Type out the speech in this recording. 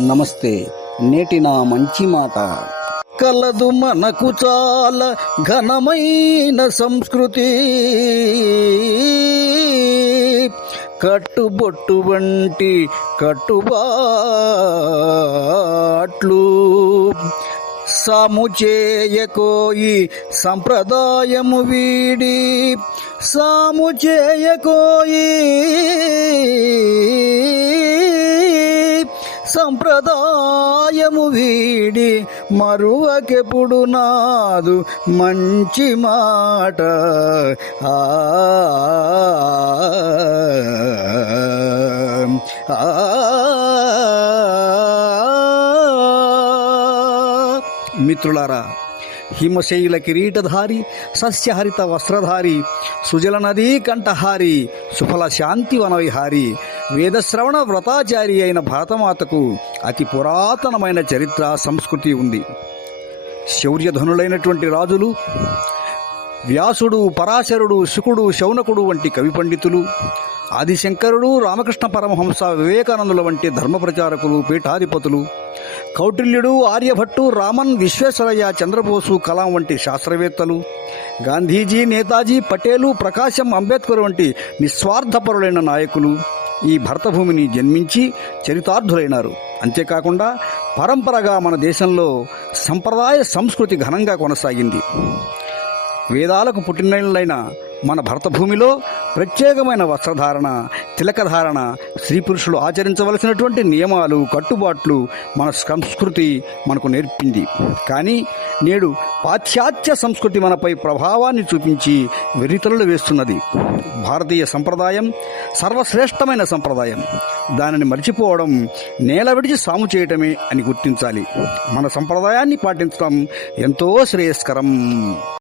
నమస్తే నేటి నా మంచి మాట. కలదు మనకు చాలా ఘనమైన సంస్కృతి. కట్టుబొట్టు వంటి కట్టుబాట్లు. సాము చేయకోయి సంప్రదాయము వీడి. సాముచేయకోయి సంప్రదాయము వీడి మరువకెప్పుడు నాదు మంచి మాట. ఆ మిత్రులారా హిమశైల కిరీటధారి సస్యహరిత వస్త్రధారి సుజల నదీ కంఠహారి సుఫల శాంతి వనవిహారి వేదశ్రవణ వ్రతాచారి అయిన భరతమాతకు అతి పురాతనమైన చరిత్ర సంస్కృతి ఉంది. శౌర్యధనులైనటువంటి రాజులు వ్యాసుడు పరాశరుడు శుకుడు శౌనకుడు వంటి కవి పండితులు ఆదిశంకరుడు రామకృష్ణ పరమహంస వివేకానందుల వంటి ధర్మ ప్రచారకులు పీఠాధిపతులు కౌటిల్యుడు ఆర్యభట్టు రామన్ విశ్వేశ్వరయ్య చంద్రబోసు కలాం వంటి శాస్త్రవేత్తలు గాంధీజీ నేతాజీ పటేలు ప్రకాశం అంబేద్కర్ వంటి నిస్వార్థపరులైన నాయకులు ఈ భరతభూమిని జన్మించి చరితార్థులైనారు. అంతేకాకుండా పరంపరగా మన దేశంలో సంప్రదాయ సంస్కృతి ఘనంగా కొనసాగింది. వేదాలకు పుట్టినైన మన భరతభూమిలో ప్రత్యేకమైన వస్త్రధారణ తిలకధారణ స్త్రీ పురుషులు ఆచరించవలసినటువంటి నియమాలు కట్టుబాట్లు మన సంస్కృతి మనకు నేర్పింది. కానీ నేడు పాశ్చాత్య సంస్కృతి మనపై ప్రభావాన్ని చూపించి వెర్రితలలు వేస్తున్నది. భారతీయ సంప్రదాయం సర్వశ్రేష్టమైన సంప్రదాయం. దానిని మర్చిపోవడం నేల విడిచి సాము చేయటమే అని గుర్తించాలి. మన సంప్రదాయాన్ని పాటించడం ఎంతో శ్రేయస్కరం.